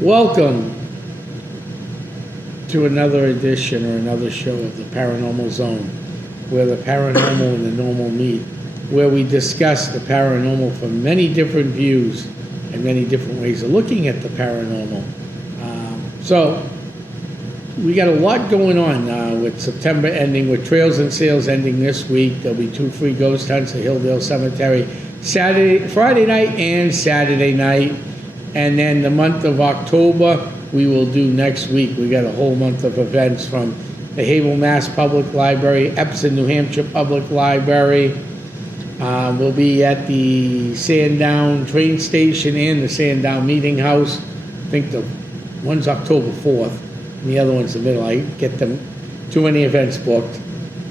Welcome to another edition or another show of the Paranormal Zone, where the paranormal and the normal meet, where we discuss the paranormal from many different views and many different ways of looking at the paranormal. So we got a lot going on with September ending, with Trails and Sales ending this week. There'll be 2 free ghost hunts at Hilldale Cemetery Friday night and Saturday night. And then the month of October, we will do next week. We got a whole month of events from the Haverhill, Mass. Public Library, Epsom, New Hampshire Public Library. We'll be at the Sandown train station and the Sandown Meeting House. I think the one's October 4th, and the other one's the middle. I get them too many events booked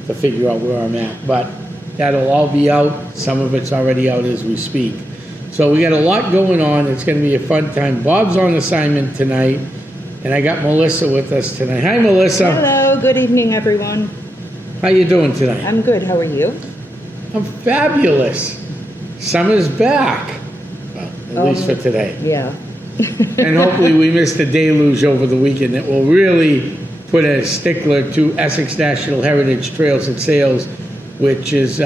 to figure out where I'm at. But that'll all be out. Some of it's already out as we speak. So we got a lot going on. It's going to be a fun time. Bob's on assignment tonight, and I got Melissa with us tonight. Hi, Melissa. Hello. Good evening, everyone. How you doing tonight? I'm good. How are you? I'm fabulous. Summer's back, well, at least for today. Yeah. And hopefully we missed the deluge over the weekend that will really put a stickler to Essex National Heritage Trails and Sales, which is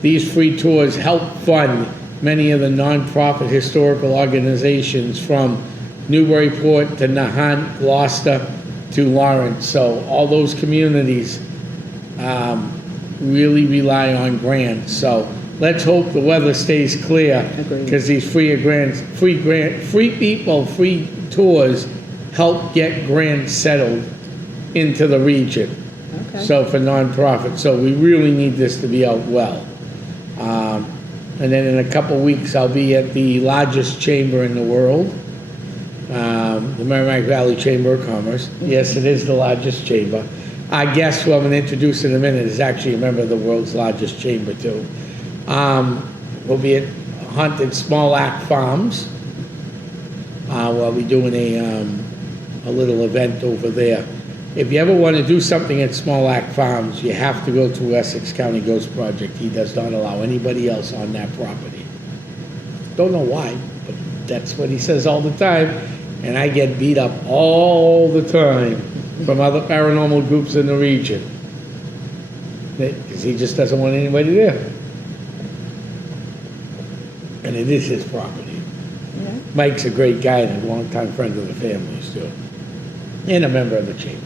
these free tours help fund many of the nonprofit historical organizations from Newburyport to Nahant, Gloucester to Lawrence. So all those communities really rely on grants. So let's hope the weather stays clear, because these free tours help get grants settled into the region. Okay. So for nonprofits. So we really need this to be out well. And then in a couple weeks, I'll be at the largest chamber in the world, the Merrimack Valley Chamber of Commerce. Yes, it is the largest chamber. Our guest, who I'm going to introduce in a minute, is actually a member of the world's largest chamber, too. We'll be at Haunted Small Act Farms. We'll be doing a little event over there. If you ever want to do something at Small Act Farms, you have to go through Essex County Ghost Project. He does not allow anybody else on that property. Don't know why, but that's what he says all the time. And I get beat up all the time from other paranormal groups in the region, because he just doesn't want anybody there. And it is his property. Yeah. Mike's a great guy and a longtime friend of the family's too, and a member of the chamber.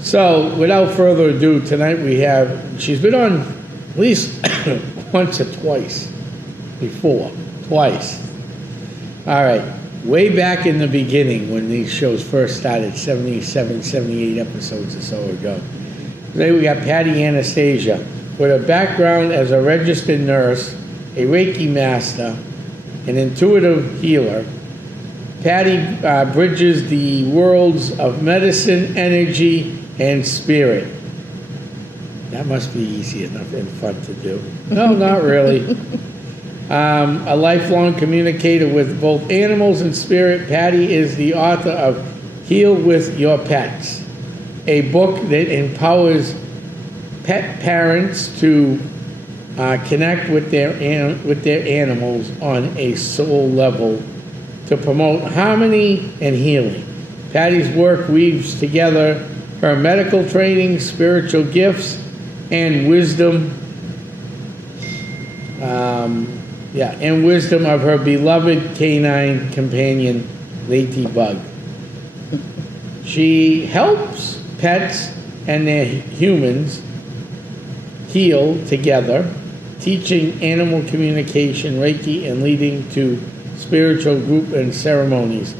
So, without further ado, tonight she's been on at least once or twice before. Twice. All right. Way back in the beginning, when these shows first started, 77, 78 episodes or so ago. Today we got Patty Anastasia, with a background as a registered nurse, a Reiki master, an intuitive healer. Patty bridges the worlds of medicine, energy, and spirit. That must be easy enough and fun to do. No, not really. A lifelong communicator with both animals and spirit, Patty is the author of Heal with Your Pets, a book that empowers pet parents to connect with their animals on a soul level to promote harmony and healing. Patty's work weaves together her medical training, spiritual gifts, and wisdom. And wisdom of her beloved canine companion, Ladybug. She helps pets and their humans heal together, teaching animal communication, Reiki, and leading to spiritual group and ceremonies.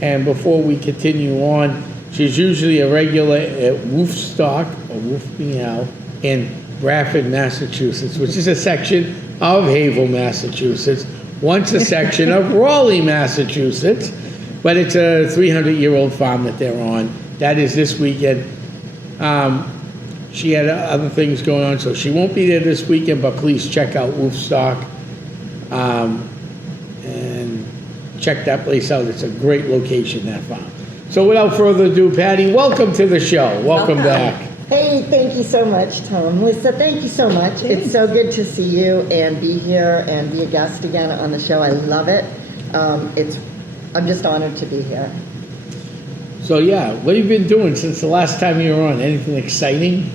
And before we continue on, she's usually a regular at Woofstock, or Woof Meow, in Bradford, Massachusetts, which is a section of Haverhill, Massachusetts, once a section of Raleigh, Massachusetts, but it's a 300-year-old farm that they're on. That is this weekend. She had other things going on, so she won't be there this weekend, but please check out Woofstock and check that place out. It's a great location, that farm. So without further ado, Patty, welcome to the show. Welcome back. Hey, thank you so much, Tom. Lisa, thank you so much. It's so good to see you and be here and be a guest again on the show. I love it. I'm just honored to be here. So yeah, what have you been doing since the last time you were on? Anything exciting?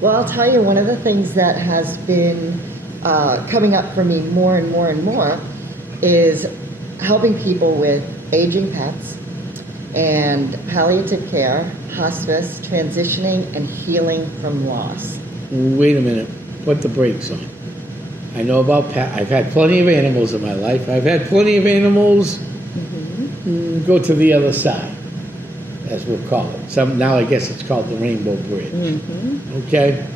Well, I'll tell you, one of the things that has been coming up for me more and more and more is helping people with aging pets and palliative care, hospice, transitioning, and healing from loss. Wait a minute. Put the brakes on. I know about I've had plenty of animals in my life. I've had plenty of animals go to the other side, as we'll call it. Now I guess it's called the Rainbow Bridge. Okay?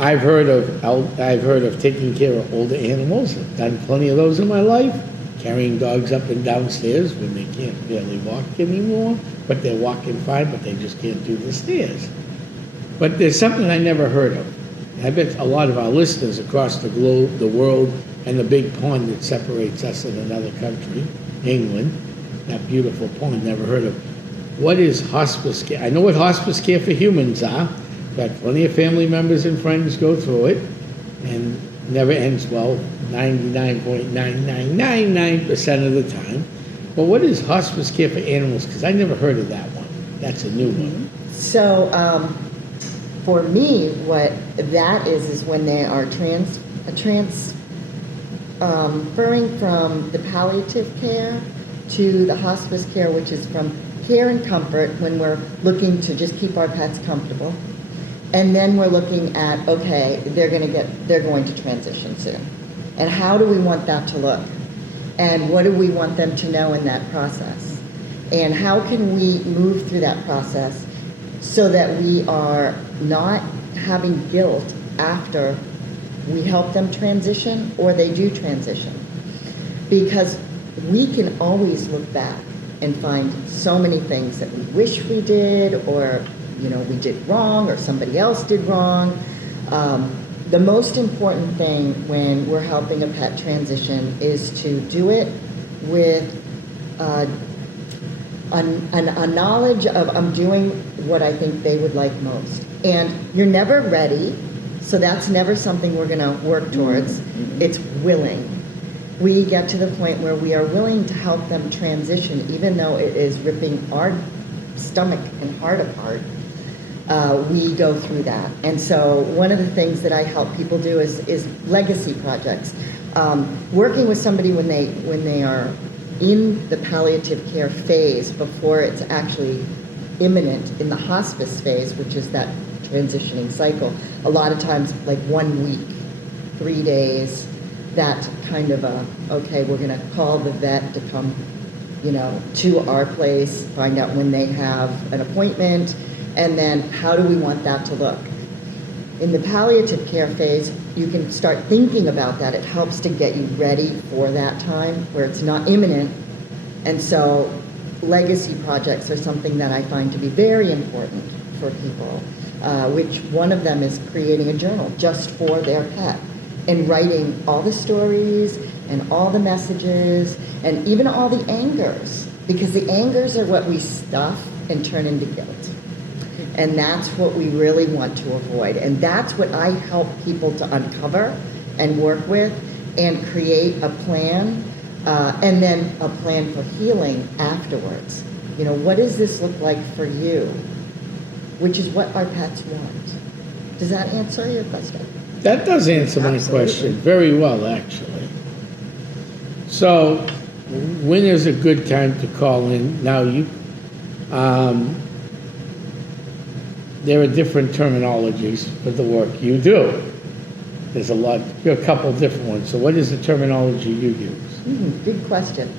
I've heard of taking care of older animals. I've done plenty of those in my life. Carrying dogs up and downstairs when they can't barely walk anymore, but they're walking fine, but they just can't do the stairs. But there's something I never heard of. I bet a lot of our listeners across the globe, the world, and the big pond that separates us in another country, England, that beautiful pond, never heard of. What is hospice care? I know what hospice care for humans are. I've had plenty of family members and friends go through it, and never ends well, 99.9999% of the time. But what is hospice care for animals? Because I never heard of that one. That's a new one. So, for me, what that is when they are transferring from the palliative care to the hospice care, which is from care and comfort when we're looking to just keep our pets comfortable. And then we're looking at, okay, they're going to transition soon. And how do we want that to look? And what do we want them to know in that process? And how can we move through that process so that we are not having guilt after we help them transition or they do transition? Because we can always look back and find so many things that we wish we did, or we did wrong, or somebody else did wrong. The most important thing when we're helping a pet transition is to do it with a knowledge of I'm doing what I think they would like most. And you're never ready, so that's never something we're going to work towards. It's willing. We get to the point where we are willing to help them transition, even though it is ripping our stomach and heart apart. We go through that. And so one of the things that I help people do is legacy projects. Working with somebody when they are in the palliative care phase before it's actually imminent in the hospice phase, which is that transitioning cycle. A lot of times, like 1 week, 3 days, that kind of okay, we're going to call the vet to come, to our place, find out when they have an appointment, and then how do we want that to look? In the palliative care phase, you can start thinking about that. It helps to get you ready for that time where it's not imminent. And so legacy projects are something that I find to be very important for people, which one of them is creating a journal just for their pet and writing all the stories and all the messages and even all the angers, because the angers are what we stuff and turn into guilt. And that's what we really want to avoid. And that's what I help people to uncover and work with and create a plan, and then a plan for healing afterwards. What does this look like for you? Which is what our pets want. Does that answer your question? That does answer my question very well, actually. So, when is a good time to call in? Now, there are different terminologies for the work you do. There's a couple of different ones. So, what is the terminology you use? Good question.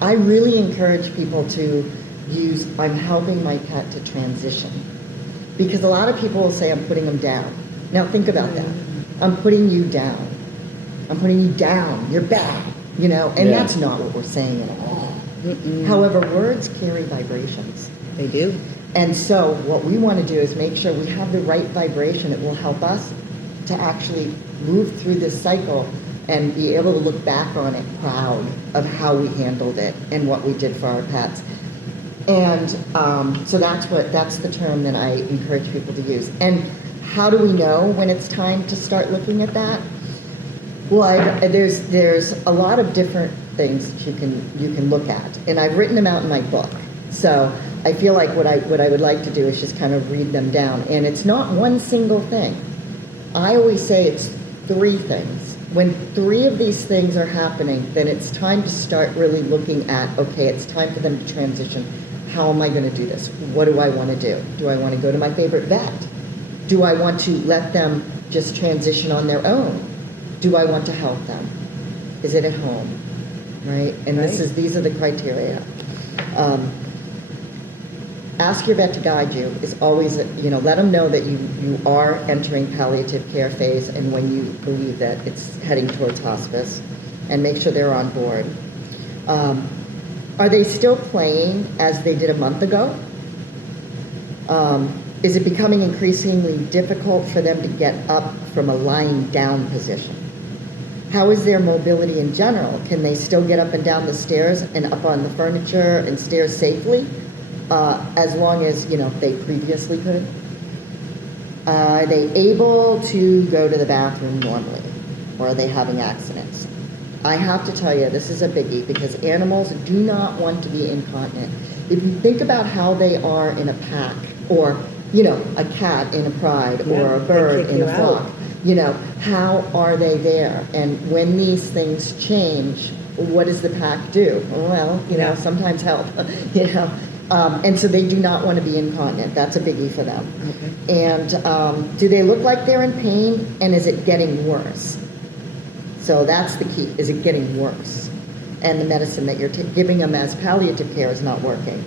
I really encourage people to use, I'm helping my pet to transition. Because a lot of people will say, I'm putting them down. Now, think about that. I'm putting you down. I'm putting you down. You're bad. And that's not what we're saying at all. However, words carry vibrations. They do. And so what we want to do is make sure we have the right vibration that will help us to actually move through this cycle and be able to look back on it proud of how we handled it and what we did for our pets. And so that's the term that I encourage people to use. And how do we know when it's time to start looking at that? Well, there's a lot of different things that you can look at, and I've written them out in my book. So I feel like what I would like to do is just kind of read them down, and it's not one single thing. I always say it's 3 things. When 3 of these things are happening, then it's time to start really looking at, okay, it's time for them to transition. How am I going to do this? What do I want to do? Do I want to go to my favorite vet? Do I want to let them just transition on their own? Do I want to help them? Is it at home? Right? And these are the criteria. Ask your vet to guide you is always, let them know that you are entering palliative care phase and when you believe that it's heading towards hospice, and make sure they're on board. Are they still playing as they did a month ago? Is it becoming increasingly difficult for them to get up from a lying down position? How is their mobility in general? Can they still get up and down the stairs and up on the furniture and stairs safely, as long as they previously could? Are they able to go to the bathroom normally, or are they having accidents? I have to tell you, this is a biggie because animals do not want to be incontinent. If you think about how they are in a pack, or a cat in a pride, or a bird in a flock. How are they there? And when these things change, what does the pack do? Well, sometimes help, and so they do not want to be incontinent. That's a biggie for them. Okay. And do they look like they're in pain? And is it getting worse? So that's the key. Is it getting worse? And the medicine that you're giving them as palliative care is not working.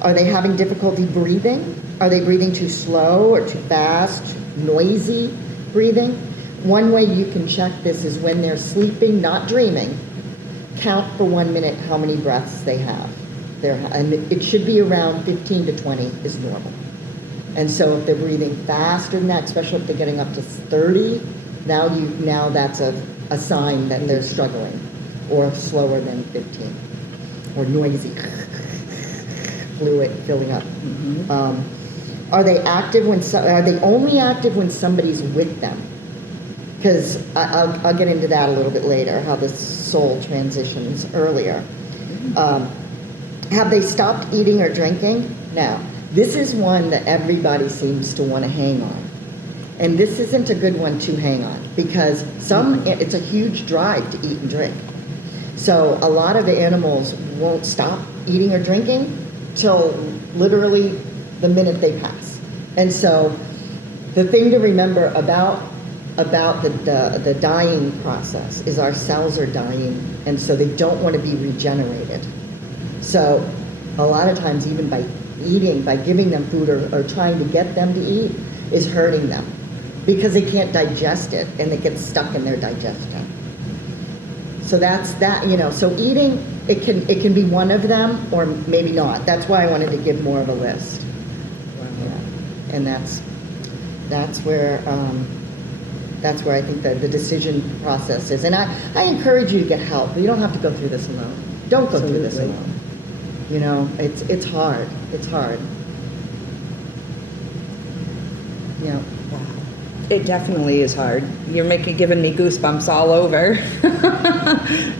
Are they having difficulty breathing? Are they breathing too slow or too fast, noisy breathing? One way you can check this is when they're sleeping, not dreaming, count for 1 minute how many breaths they have. And it should be around 15 to 20 is normal. And so if they're breathing faster than that, especially if they're getting up to 30, now that's a sign that they're struggling, or slower than 15, or noisy, fluid filling up. Mm-hmm. Are they active are they only active when somebody's with them? Because I'll get into that a little bit later, how the soul transitions earlier. Have they stopped eating or drinking? Now, this is one that everybody seems to want to hang on. And this isn't a good one to hang on, because it's a huge drive to eat and drink. So a lot of the animals won't stop eating or drinking till literally the minute they pass. And so the thing to remember about the dying process is our cells are dying, and so they don't want to be regenerated. So a lot of times, even by giving them food or trying to get them to eat, is hurting them, because they can't digest it and it gets stuck in their digestion. So that's that, so eating, it can be one of them or maybe not. That's why I wanted to give more of a list. Wow. Yeah. And that's where I think the decision process is. And I encourage you to get help, but you don't have to go through this alone. Don't go through this alone. It's hard. It's hard. Yeah. Wow. It definitely is hard. You're giving me goosebumps all over.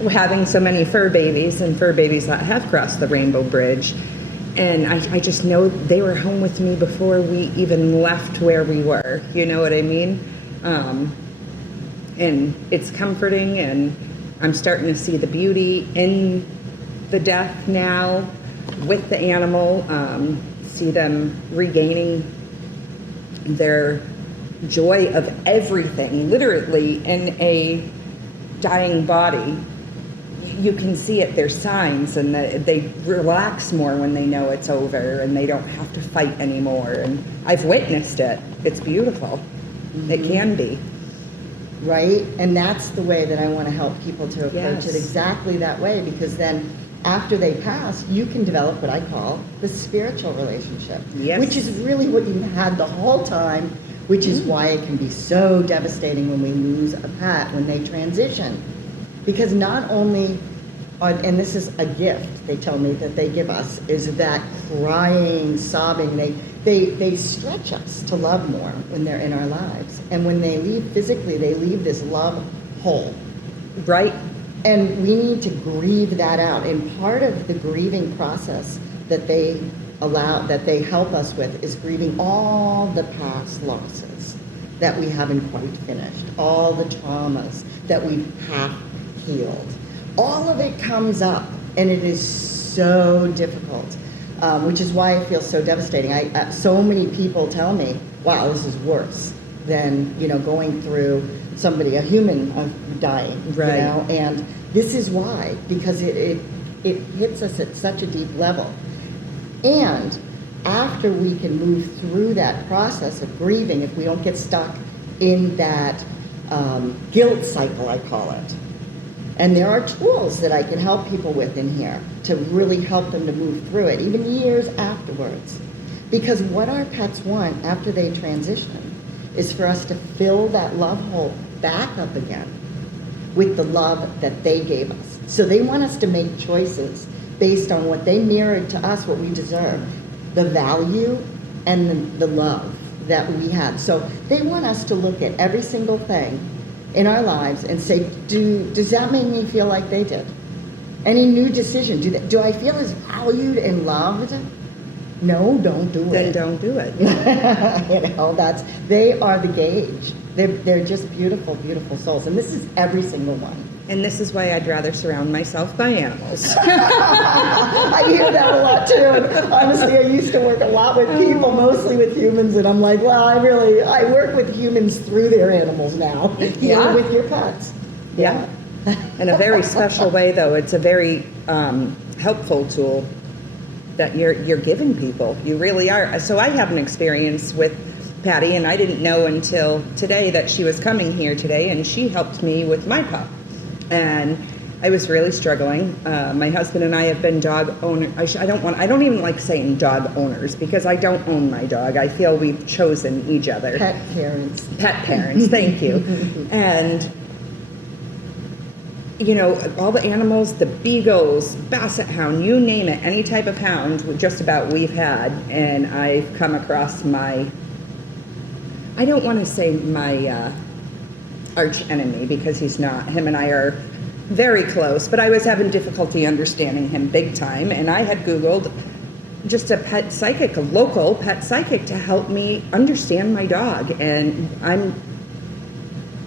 Having so many fur babies and fur babies that have crossed the Rainbow Bridge. And I just know they were home with me before we even left where we were. You know what I mean? And it's comforting, and I'm starting to see the beauty in the death now with the animal, see them regaining their joy of everything, literally in a dying body. You can see it, there's signs, and they relax more when they know it's over and they don't have to fight anymore. And I've witnessed it. It's beautiful. Mm-hmm. It can be. Right? And that's the way that I want to help people to approach Yes. it, exactly that way, because then after they pass, you can develop what I call the spiritual relationship, Yes. which is really what you had the whole time, which is why it can be so devastating when we lose a pet when they transition. Because not only and this is a gift they tell me that they give us, is that crying, sobbing. They stretch us to love more when they're in our lives. And when they leave physically, they leave this love hole. Right. And we need to grieve that out. And part of the grieving process that they help us with is grieving all the past losses that we haven't quite finished, all the traumas that we've half healed. All of it comes up, and it is so difficult, which is why it feels so devastating. So many people tell me, wow, this is worse than, going through a human dying, Right. And this is why, because it hits us at such a deep level. And after we can move through that process of grieving, if we don't get stuck in that guilt cycle, I call it. And there are tools that I can help people with in here to really help them to move through it, even years afterwards. Because what our pets want after they transition is for us to fill that love hole back up again with the love that they gave us. So they want us to make choices based on what they mirrored to us, what we deserve, the value and the love that we had. So they want us to look at every single thing in our lives and say, does that make me feel like they did? Any new decision, do I feel as valued and loved? No, don't do it. Then don't do it. They are the gauge. They're just beautiful, beautiful souls. And this is every single one. And this is why I'd rather surround myself by animals. I hear that a lot too. And honestly, I used to work a lot with people, mostly with humans, and I'm like, well, I work with humans through their animals now. Yeah. With your pets. Yeah. In a very special way, though. It's a very helpful tool that you're giving people. You really are. So I have an experience with Patty, and I didn't know until today that she was coming here today, and she helped me with my pup. And I was really struggling. My husband and I have been dog owners. I don't even like saying dog owners because I don't own my dog. I feel we've chosen each other. Pet parents. Pet parents, thank you. And all the animals, the beagles, basset hound, you name it, any type of hound, just about we've had. And I've come across I don't want to say my arch enemy because he's not. Him and I are very close, but I was having difficulty understanding him big time. And I had Googled just a pet psychic, a local pet psychic to help me understand my dog. And I'm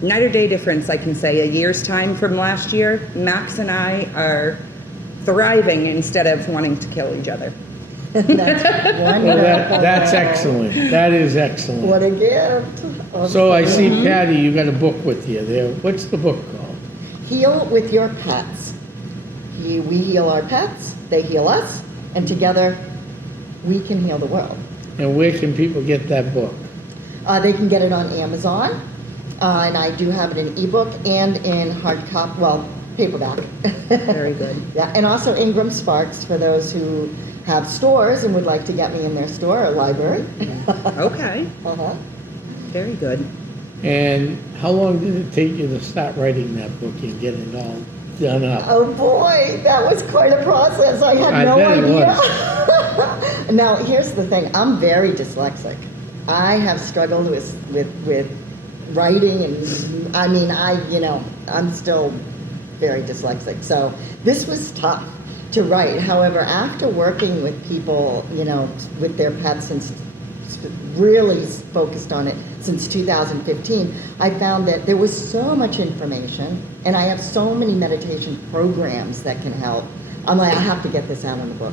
night or day difference, I can say. A year's time from last year, Max and I are thriving instead of wanting to kill each other. That's Well, wonderful. that's excellent. That is excellent. What a gift. So I see, Patty, you got a book with you there. What's the book called? Heal with your pets. We heal our pets, they heal us, and together we can heal the world. And where can people get that book? They can get it on Amazon, and I do have it in ebook and in hard copy, paperback. Very good. Yeah, and also Ingram Sparks for those who have stores and would like to get me in their store or library. Okay. Uh-huh. Very good. And how long did it take you to start writing that book and get it all done up? Oh boy, that was quite a process. I had no bet it idea. Now, here's the thing. I'm very dyslexic. I have struggled with writing, and I'm still very dyslexic. So this was tough to write. However, after working with people, with their pets and really focused on it since 2015, I found that there was so much information, and I have so many meditation programs that can help. I'm like, I have to get this out in the book.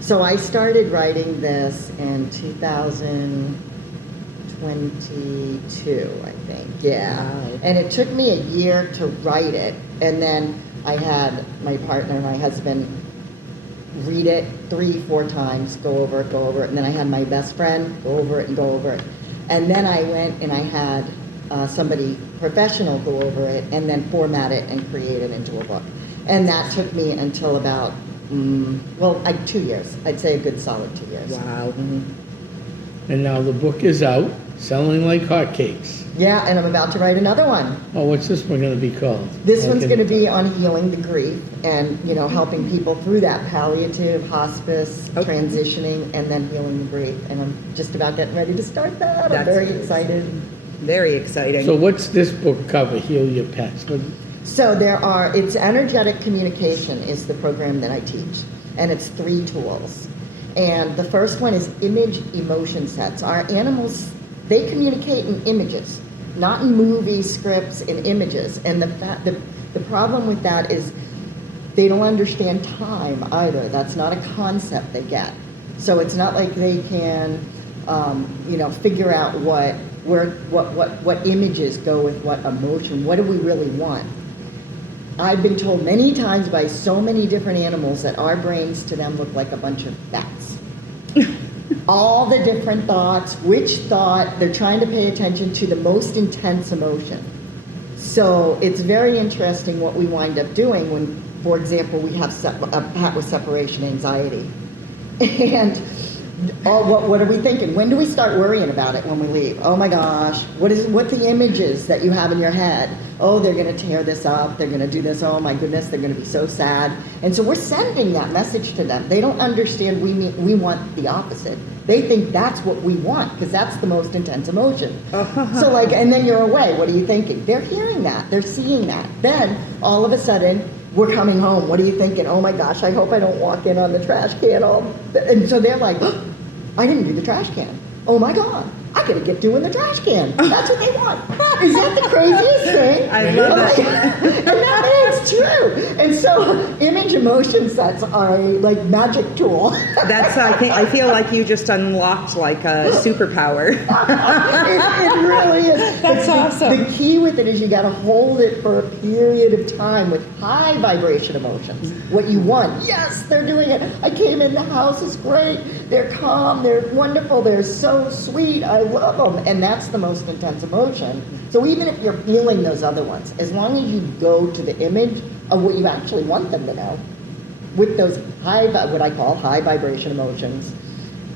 So I started writing this in 2022, I think. Yeah. Wow. And it took me a year to write it, and then I had my partner, my husband, read it 3-4 times, go over it, and then I had my best friend go over it. And then I went and I had somebody professional go over it and then format it and create it into a book. And that took me until about, 2 years. I'd say a good solid 2 years. Wow. And now the book is out, selling like hotcakes. Yeah, and I'm about to write another one. Oh, what's this one gonna be called? This one's Okay. going to be on healing the grief and, helping people through that palliative, hospice, Okay. transitioning, and then healing the grief. And I'm just about getting ready to start that. I'm That's very good. excited. Very exciting. So what's this book cover, Heal Your Pets? So it's energetic communication is the program that I teach. And it's 3 tools. And the first one is image emotion sets. Our animals, they communicate in images, not in movie scripts, in images. And the problem with that is they don't understand time either. That's not a concept they get. So it's not like they can, figure out what images go with what emotion. What do we really want? I've been told many times by so many different animals that our brains to them look like a bunch of bats. All the different thoughts, which thought, they're trying to pay attention to the most intense emotion. So it's very interesting what we wind up doing when, for example, we have a pet with separation anxiety. And what are we thinking? When do we start worrying about it when we leave? Oh my gosh, what the images that you have in your head? Oh, they're going to tear this up. They're going to do this. Oh my goodness, they're going to be so sad. And so we're sending that message to them. They don't understand we want the opposite. They think that's what we want because that's the most intense emotion. So and then you're away. What are you thinking? They're hearing that. They're seeing that. Then all of a sudden, we're coming home. What are you thinking? Oh my gosh, I hope I don't walk in on the trash can. And so they're like, oh, I didn't do the trash can. Oh my God, I gotta get doing the trash can. That's what they want. Is that the craziest thing? I love that. And it's true. And so image emotion sets are a magic tool. I feel like you just unlocked like a superpower. It really is. That's awesome. The key with it is you got to hold it for a period of time with high vibration emotions. What you want. Yes, they're doing it. I came in, the house is great. They're calm. They're wonderful. They're so sweet. I love them. And that's the most intense emotion. So even if you're feeling those other ones, as long as you go to the image of what you actually want them to know, with those what I call high vibration emotions,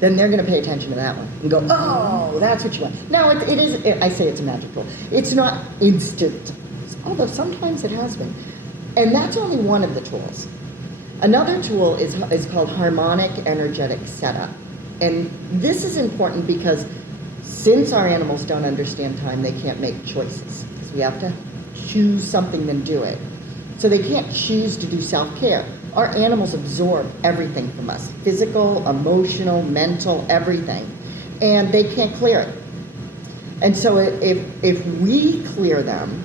then they're going to pay attention to that one and go, oh, that's what you want. Now, it is, I say it's a magic tool. It's not instant, although sometimes it has been. And that's only one of the tools. Another tool is called harmonic energetic setup. And this is important because since our animals don't understand time, they can't make choices. So we have to choose something and do it. So they can't choose to do self-care. Our animals absorb everything from us, physical, emotional, mental, everything. And they can't clear it. And so if we clear them,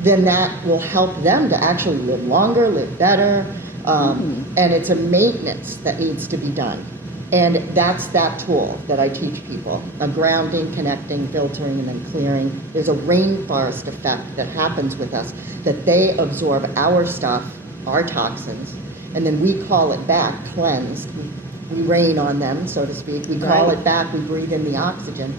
then that will help them to actually live longer, live better. And it's a maintenance that needs to be done. And that's that tool that I teach people. A grounding, connecting, filtering, and then clearing. There's a rainforest effect that happens with us, that they absorb our stuff, our toxins, and then we call it back, cleansed. We rain on them, so to speak. We call it back, we breathe in the oxygen.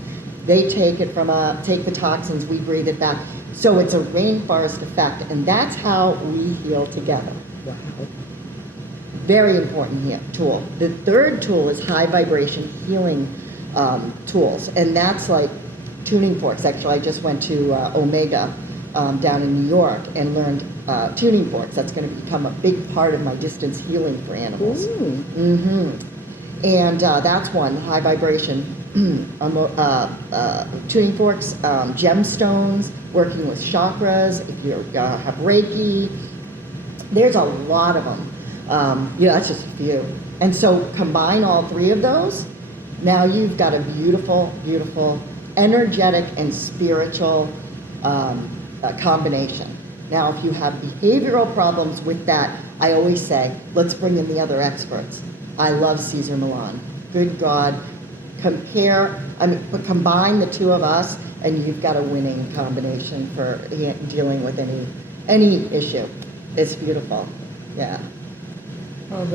They take it take the toxins, we breathe it back. So it's a rainforest effect, and that's how we heal together. Wow. Very important tool. The third tool is high vibration healing tools, and that's like tuning forks. Actually, I just went to Omega down in New York and learned tuning forks. That's going to become a big part of my distance healing for animals. And that's one, high vibration tuning forks, gemstones, working with chakras. If you have Reiki, there's a lot of them. That's just a few. And so combine all 3 of those, now you've got a beautiful, beautiful, energetic and spiritual combination. Now, if you have behavioral problems with that, I always say, let's bring in the other experts. I love Cesar Millan. Good God. Combine the 2 of us, and you've got a winning combination for dealing with any issue. It's beautiful. Yeah. Oh,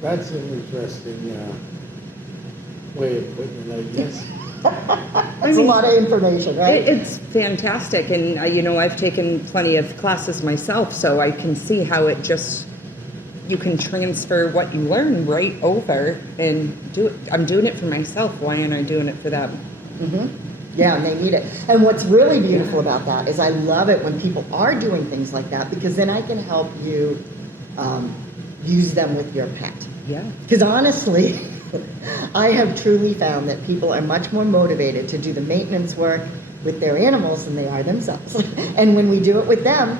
that's an interesting way of putting it, I guess. That's a lot of information, right? It's fantastic, and I've taken plenty of classes myself, so I can see how you can transfer what you learn right over and do it. I'm doing it for myself. Why aren't I doing it for them? Yeah, and they need it. And what's really beautiful about that is I love it when people are doing things like that, because then I can help you use them with your pet. Yeah. Because honestly, I have truly found that people are much more motivated to do the maintenance work with their animals than they are themselves. And when we do it with them,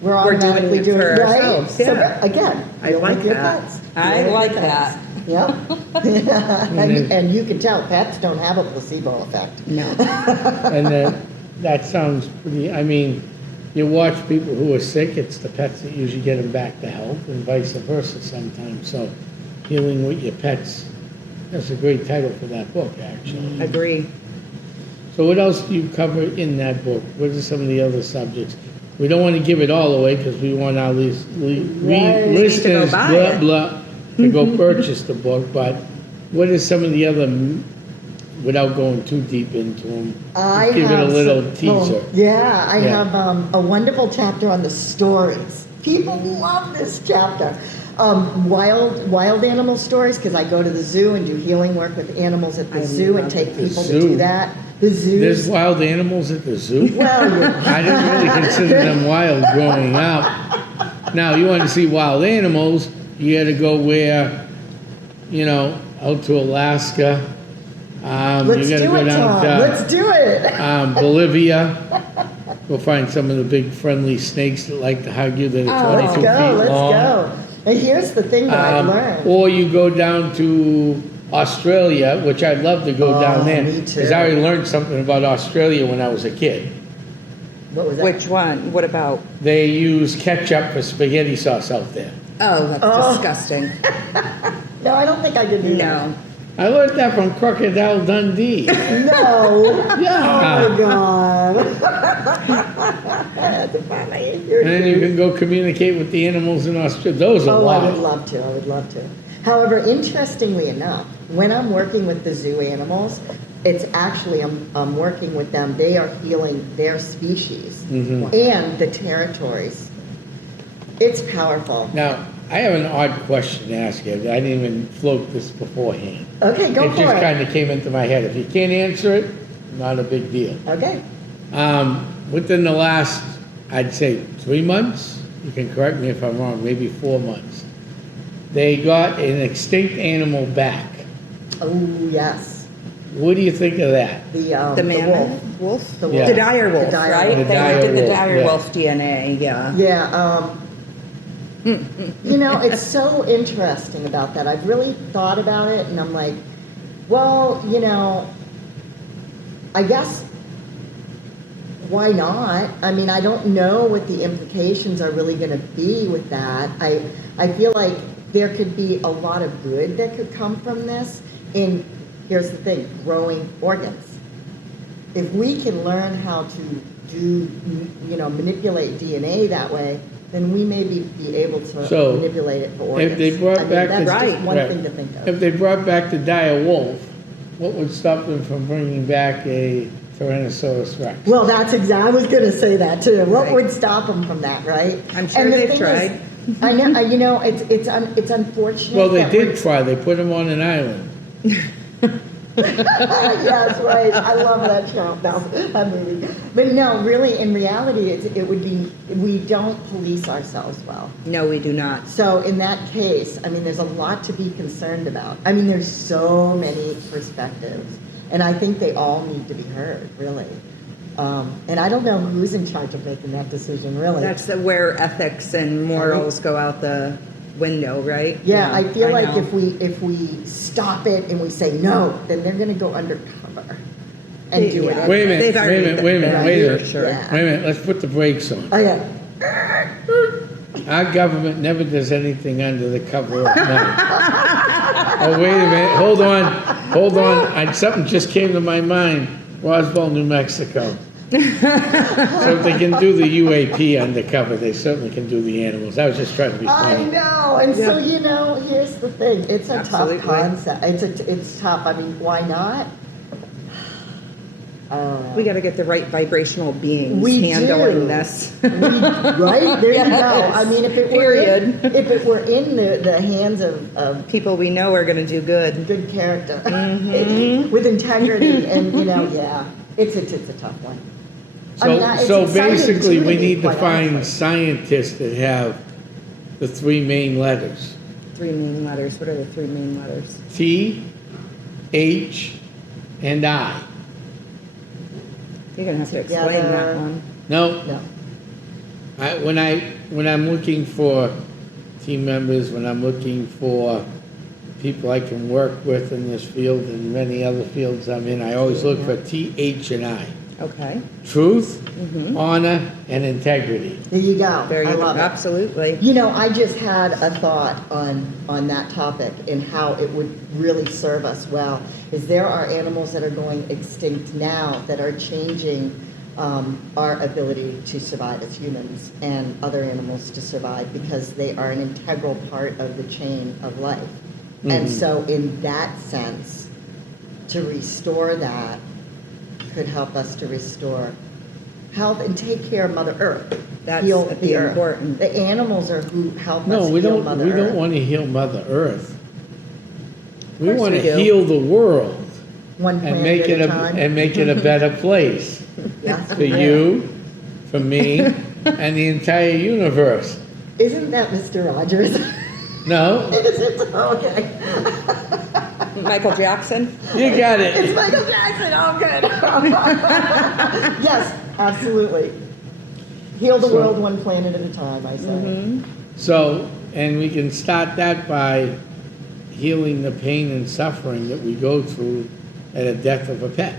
we're automatically doing it for right. ourselves, So yeah. again, I deal like with your that. pets. I Deal with like your that. pets. Yep. And you can tell pets don't have a placebo effect. No. And that sounds pretty, I mean, you watch people who are sick, it's the pets that usually get them back to health, and vice versa sometimes. So healing with your pets, that's a great title for that book, actually. Agree. So what else do you cover in that book? What are some of the other subjects? We don't want to give it all away because we want our listeners, buy blah, it. blah, to go purchase the book. But what are some of the other, without going too deep into them, I give it a have little some- teaser. oh, yeah, I Yeah. have a wonderful chapter on the stories. People love this chapter. Wild animal stories, because I go to the zoo and do healing work with animals at the I zoo and love take the people to zoo. do that. The There's zoos. wild animals at the zoo? Well, I didn't really consider them wild growing up. Now, you want to see wild animals, you got to go out to Alaska. let's You got to do go it, down Tom. to Let's do it. Bolivia. Go find some of the big friendly snakes that like to hug you that are 22 Let's feet go. Let's long. go. And here's the thing that I've learned. Or you go down to Australia, which I'd love to go down there. me too. Because I already learned something about Australia when I was a kid. What was that? Which one? What about? They use ketchup for spaghetti sauce out there. Oh, that's Oh. disgusting. No, I don't think I could do No. I learned that from Crocodile Dundee. that. No. Yeah. Oh my God. That's funny. You're And then you can go communicate with the animals in Australia. Those are Oh, I would wild. love to. I would love to. However, interestingly enough, when I'm working with the zoo animals, it's actually I'm working with them. They are healing their species Mhm. and the territories. It's powerful. Now, I have an odd question to ask you. I didn't even float this beforehand. Okay, go It for just it. kind of came into my head. If you can't answer it, not a big deal. Okay. Within the last, I'd say 3 months, you can correct me if I'm wrong, maybe 4 months, they got an extinct animal back. Oh yes. What do you think of that? The mammoth wolf? The Yeah. The dire wolf, The dire right? wolf. The They dire looked at the wolf, dire yeah. wolf DNA, yeah. Yeah. It's so interesting about that. I've really thought about it, and I'm like, well, I guess why not? I mean, I don't know what the implications are really going to be with that. I feel like there could be a lot of good that could come from this. And here's the thing, growing organs. If we can learn how to do, manipulate DNA that way, then we may be able to So, manipulate it for organs. if they brought back that's the- just Right. one Right. thing to think of. If they brought back the dire wolf, what would stop them from bringing back a Tyrannosaurus Rex? Well, that's exactly. I was going to say that too. What Right. would stop them from that, right? I'm sure And the they've thing tried. Is, I know. It's unfortunate. Well, they that did try. They put him on an island. Yes, right. I love that show, that movie. But no, really, in reality, it would be we don't police ourselves well. No, we do not. So in that case, I mean, there's a lot to be concerned about. I mean, there's so many perspectives, and I think they all need to be heard, really. And I don't know who's in charge of making that decision, really. That's where ethics and morals go out the window, right? Yeah, I feel like know. if we stop it and we say no, then they're going to go undercover and do it. Yeah. Wait a minute, They've wait a already minute, wait a minute, done wait a that, minute. sure. Yeah. Wait a minute, let's put the brakes on. Oh yeah. Our government never does anything under the cover of night. Oh, wait a minute, hold on. Something just came to my mind. Roswell, New Mexico. So if they can do the UAP undercover, they certainly can do the animals. I was just trying to be I funny. know, and so Yeah. here's the thing. It's a Absolutely. tough concept. It's tough. I mean, why not? We got to get the right vibrational beings We handling do. this. Right there you go. Yes. I mean, if it were in the hands of People we know are going to do good. good character Mm-hmm. with integrity, and yeah. It's a tough one. It's So exciting basically, too, we to be need to quite find honest. scientists that have the three main letters. 3 main letters. What are the 3 main letters? T, H, and I. You're gonna have to explain Together. that one. No, No. when I'm looking for team members, when I'm looking for people I can work with in this field and many other fields I'm in, I always look for T, H, and I. Okay. Truth, honor, and integrity. There you go. There I you go. love it. Absolutely. You know, I just had a thought on that topic and how it would really serve us well. Is there are animals that are going extinct now that are changing our ability to survive as humans and other animals to survive because they are an integral part of the chain of life. And so in that sense, to restore that could help us to restore health and take care of Mother Earth. That's heal the the earth. important. The animals are who help No, us we heal don't. Mother We Earth. don't want to heal Mother Earth. We course want we to do. heal the world One and planet make at it a a time. and make it a better place Yes, for we will. you, for me, and the entire universe. Isn't that Mr. Rogers? No, Is it? Okay. Michael Jackson. you got It's it. Michael Jackson. Oh, good. Yes, absolutely. Heal the So- world one planet at a time, I say. So, and we can start that by healing the pain and suffering that we go through at a death of a pet.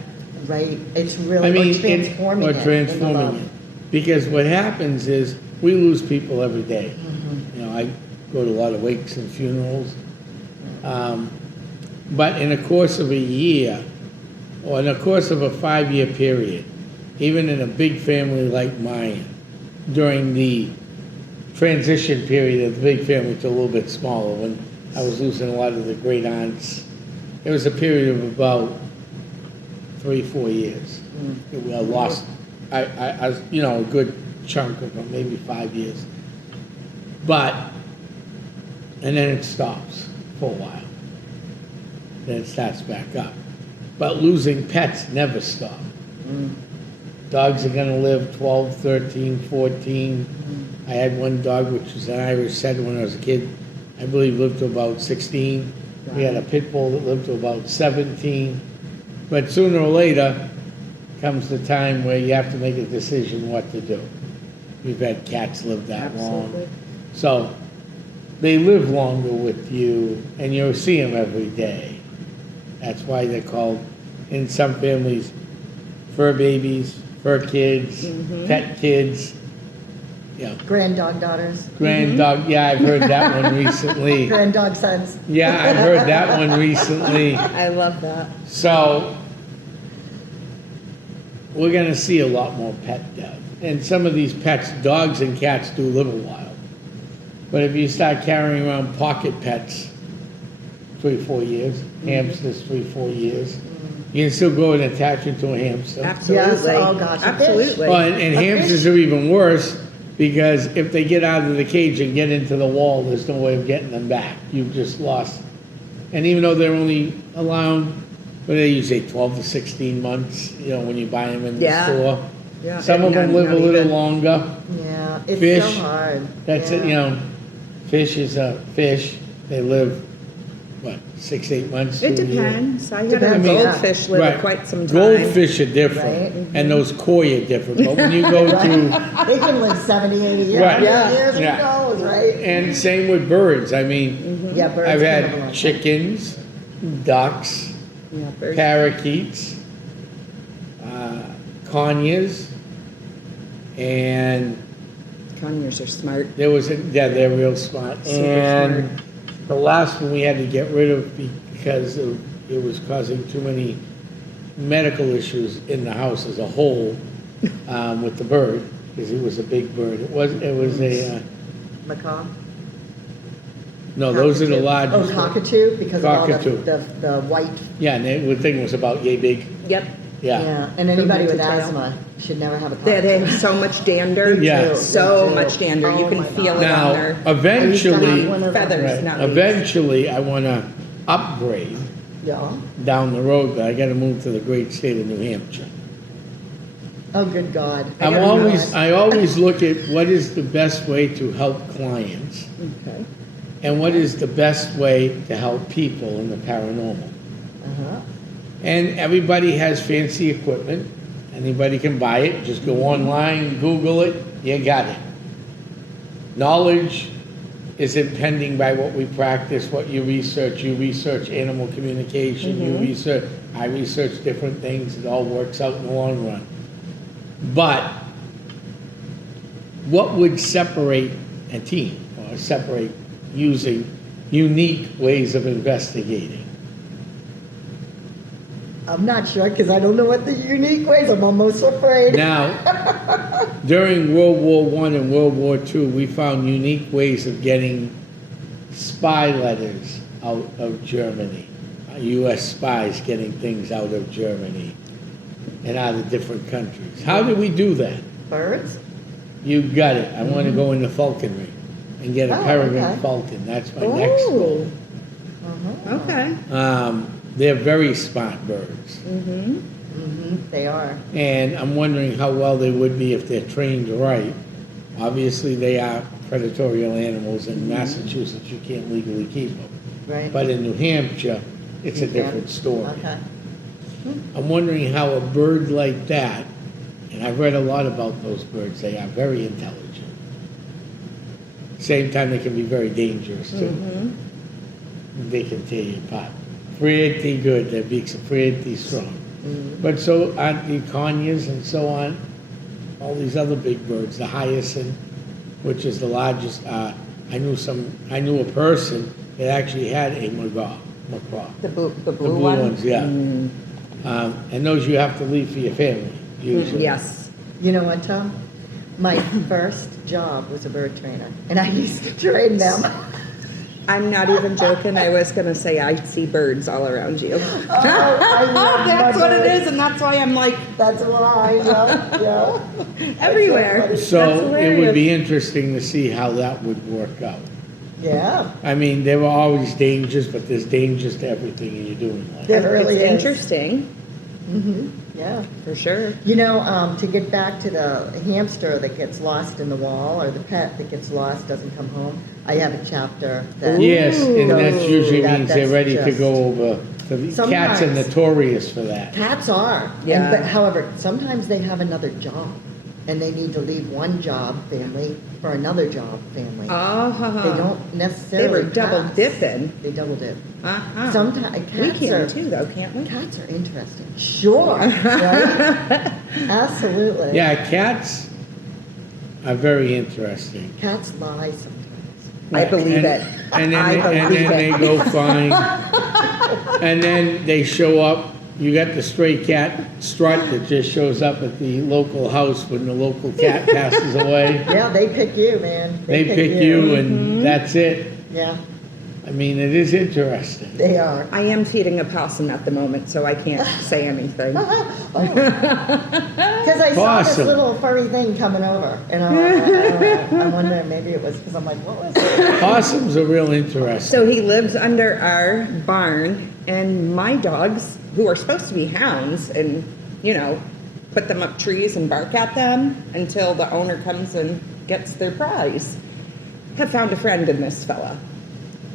Right? It's really I mean, or transforming or it. into transforming love. it. Because what happens is we lose people every day. Mm-hmm. You know, I go to a lot of wakes and funerals. But in the course of a year, or in the course of a 5-year period, even in a big family like mine, during the transition period of the big family to a little bit smaller, when I was losing a lot of the great aunts, it was a period of about 3-4 years. I lost, I was, you know, a good chunk of them, maybe 5 years. But, and then it stops for a while. Then it starts back up. But losing pets never stop. Dogs are gonna live 12, 13, 14. I had one dog, which was an Irish setter when I was a kid. I believe lived to about 16. We had a pit bull that lived to about 17. But sooner or later comes the time where you have to make a decision what to do. We've had cats live that long. Absolutely. So they live longer with you and you'll see them every day. That's why they're called, in some families, fur babies, fur kids, pet kids, you know, Grand dog daughters, grand dog. Yeah, I've heard that one recently. grand dog sons. Yeah, I've heard that one recently. I love that. So we're going to see a lot more pet death. And some of these pets, dogs and cats, do live a while. But if you start carrying around pocket pets, 3-4 years, hamsters, 3-4 years, you can still go and attach it to a hamster. Absolutely. Oh, gosh, a fish. Absolutely. Well, and hamsters are even worse because if they get out of the cage and get into the wall, there's no way of getting them back. You've just lost. And even though they're only allowed, what do they usually say, 12 to 16 months, you know, when you buy them in the Yeah. store. Yeah, Some of them not- live a not little even. longer. Yeah, it's Fish, so hard. That's it, Yeah. you know. Fish is a fish. They live, what, 6-8 months to It a year? depends. I had Depends, a yeah. goldfish live Right. quite some time. Goldfish are different, Right. and those koi are different. But when you go to, They can live 70, 80 years. Right. 100 years, Yeah. who knows, right? and same with birds. I mean, Yeah, birds I've can live a had long chickens, ducks, Yeah, birds. parakeets, conures, and Conures are smart. there was yeah, they're real smart. Super And smart. the last one we had to get rid of because it was causing too many medical issues in the house as a whole with the bird because it was a big bird. It was a Macaw. no, those are the Cockatoo. largest. Oh, cockatoo, because of all Cockatoo. the white. Yeah, and the thing was about yay big. Yep. Yeah. And anybody From with head to tail. asthma should never have a cockatoo. They have so much dander. Yeah. So They do. much dander. You Oh can my feel God. it Now, on their I used to have eventually, one of them. feathers, right, not leaves. eventually, I want to upgrade Yeah. down the road, but I got to move to the great state of New Hampshire. Oh, good God. I always look at what is the best way to help clients Okay. and what is the best way to help people in the paranormal. Uh-huh. And everybody has fancy equipment. Anybody can buy it. Just go online, Google it, you got it. Knowledge is impending by what we practice, what you research. You research animal communication, I research different things. It all works out in the long run. But what would separate a team or separate using unique ways of investigating? I'm not sure because I don't know what the unique ways. I'm almost afraid. Now, during World War I and World War II, we found unique ways of getting spy letters out of Germany. U.S. spies getting things out of Germany and out of different countries. How did we do that? Birds? You got it. I want to go into falconry and get a Oh, peregrine okay. falcon. That's my next goal. Uh-huh. Okay. They're very smart birds. Mm-hmm. They are. And I'm wondering how well they would be if they're trained right. Obviously, they are predatory animals. In Massachusetts, you can't legally keep them. Right. But in New Hampshire, it's a You can. different story. Okay. I'm wondering how a bird like that, and I've read a lot about those birds, they are very intelligent. Same time, they can be very dangerous, too. They can tear you apart. Pretty good, their beaks are pretty strong. But so aren't the conures and so on, all these other big birds, the hyacinth, which is the largest. I knew a person that actually had a macaw. The blue The blue one? ones, yeah. And those you have to leave for your family, usually. Yes. You know what, Tom? My first job was a bird trainer, and I used to train them. I'm not even joking. I was going to say I see birds all around you. Oh, I love That's my what it birds. is, and that's why I'm like That's why, yeah. everywhere. So That's it would hilarious. be interesting to see how that would work out. Yeah. I mean, there were always dangers, but there's dangers to everything you're doing in life. There really it's is. interesting, Yeah. for sure. You know, to get back to the hamster that gets lost in the wall or the pet that gets lost, doesn't come home, I have a chapter that. Yes, and that usually That- means they're that's ready to just- go over. The cats are Sometimes. notorious for that. Cats are. Yeah. But however, sometimes they have another job and they need to leave one job family for another job family. Uh-huh. They don't necessarily. They were double pass. dipping. They double dip. Uh-huh. Sometimes we cats can are. too, though, can't we? Cats are interesting. Sure. Right? Absolutely. Yeah, cats are very interesting. Cats lie sometimes. I believe and, it. And then, I and believe then it. they go fine. And then they show up. You got the stray cat strut that just shows up at the local house when the local cat passes away. Yeah, they pick you, man. They pick you, and that's it. Yeah, I mean, it is interesting. they are. I am feeding a possum at the moment, so I can't say anything. Because I saw this Awesome. little furry thing coming over, and I'm wondering maybe it was because I'm like, what was it? Possums are real interesting. So he lives under our barn, and my dogs, who are supposed to be hounds, and, you know, put them up trees and bark at them until the owner comes and gets their prize, have found a friend in this fella.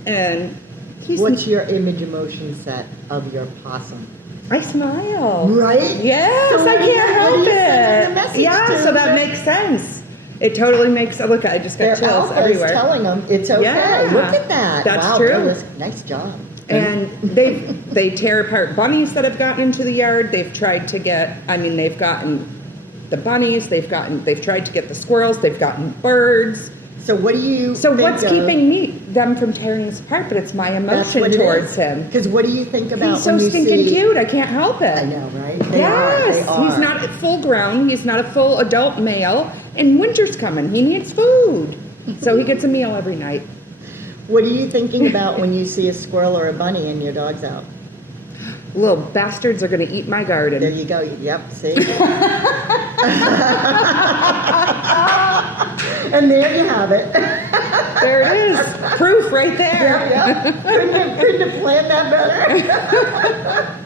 And he's... What's your image emotion set of your possum? I smile. Right? Yes, So I what are you can't sending the help it. message Yeah, to? so that makes sense. It totally makes... Look, I just Their got chills alpha everywhere. is telling them it's okay. Yeah. Look at that. That's wow, true. Douglas, nice job. And they tear apart bunnies that have gotten into the yard. They've tried to get, I mean, they've gotten the bunnies, they've tried to get the squirrels, they've gotten birds. So what do you? So think what's of- keeping them from tearing us apart? But it's my That's emotion what it towards is. him. Because what do you think about He's so when you stinking see? cute. I can't help it. I know, right? They Yes, are. he's not at full grown. He's not a full adult male. And winter's coming. He needs food. So he gets a meal every night. What are you thinking about when you see a squirrel or a bunny and your dog's out? Little bastards are going to eat my garden. There you go. Yep. See. And there you have it. There it is. Proof right there. Yeah. Couldn't have planned that better.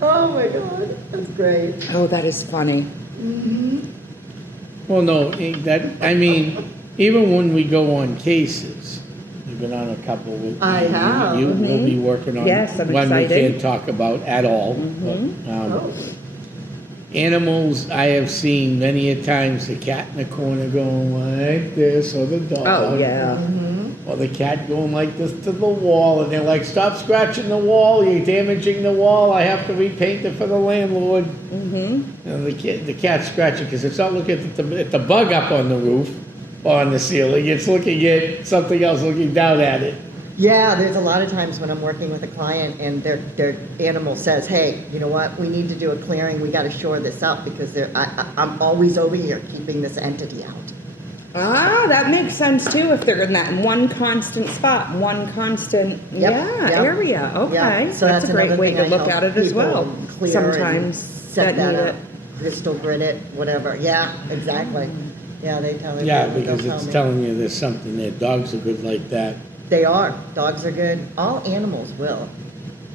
Oh my God, that's great. Oh, that is funny. Well, no, I mean, even when we go on cases, we've been on a couple with. I have. You will be working on. Yes, I'm one we excited. can't talk about at all. But, Oh. animals, I have seen many a times the cat in the corner going like this, or the dog. Oh, yeah. Or the cat going like this to the wall, and they're like, "Stop scratching the wall! You're damaging the wall. I have to repaint it for the landlord." And the cat's scratching because it's not looking at the bug up on the roof or on the ceiling. It's looking at something else, looking down at it. Yeah, there's a lot of times when I'm working with a client and their animal says, "Hey, you know what? We need to do a clearing. We got to shore this up because I'm always over here keeping this entity out." Ah, that makes sense too, if they're in that one constant spot, one constant, Yep, yeah, yep. area, okay. Yeah, so That's a great another way thing to I look help at it as people well. clear and Sometimes set that that need up, crystal grid it, whatever. Yeah, exactly. Yeah, they tell me. Yeah, they'll because tell it's me. telling you there's something there. Dogs are good like that. They are. Dogs are good. All animals will.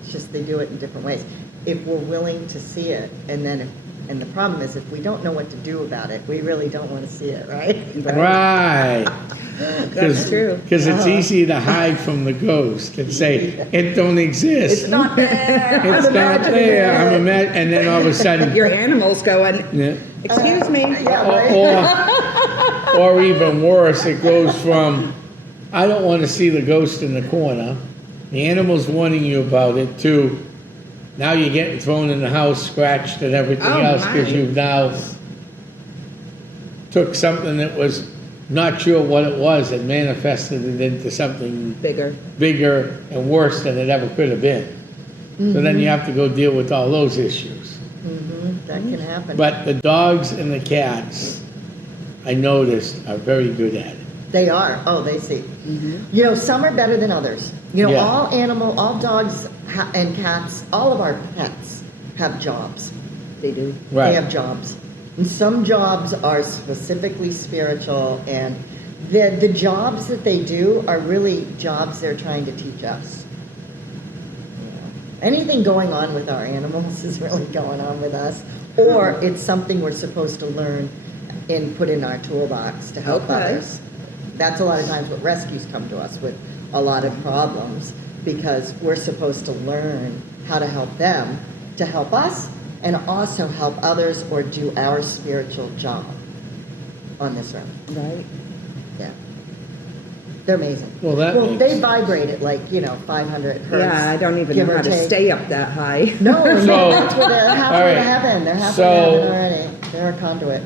It's just they do it in different ways. If we're willing to see it, and the problem is if we don't know what to do about it, we really don't want to see it, right? Right. That's true. Because it's easy to hide from the ghost and say, "It don't exist. It's not there. It's I'm not imagining there." it. And then all of a sudden, Your animal's going, yeah. excuse me. Yeah, right. or even worse, it goes from, "I don't want to see the ghost in the corner," the animal's warning you about it, to now you're getting thrown in the house, scratched and everything Oh, else because my. you've now took something that was not sure what it was and manifested it into something Bigger. bigger and worse than it ever could have been. So then you have to go deal with all those issues. That can happen. But the dogs and the cats, I noticed, are very good at it. They are. Oh, they see. You know, some are better than others. You know, Yeah. all dogs and cats, all of our pets have jobs. They do. Right. They have jobs. And some jobs are specifically spiritual, and the jobs that they do are really jobs they're trying to teach us. You know, anything going on with our animals is really going on with us, or it's something we're supposed to learn and put in our toolbox to help Okay. others. That's a lot of times what rescues come to us with a lot of problems, because we're supposed to learn how to help them to help us and also help others or do our spiritual job on this earth. Right. Yeah. They're amazing. Well, that makes- they vibrate at 500 hertz. Yeah, I don't even give know or how to take. stay up that high. No, So- that's where they're all halfway right. to heaven. They're halfway So- to heaven already. They're a conduit.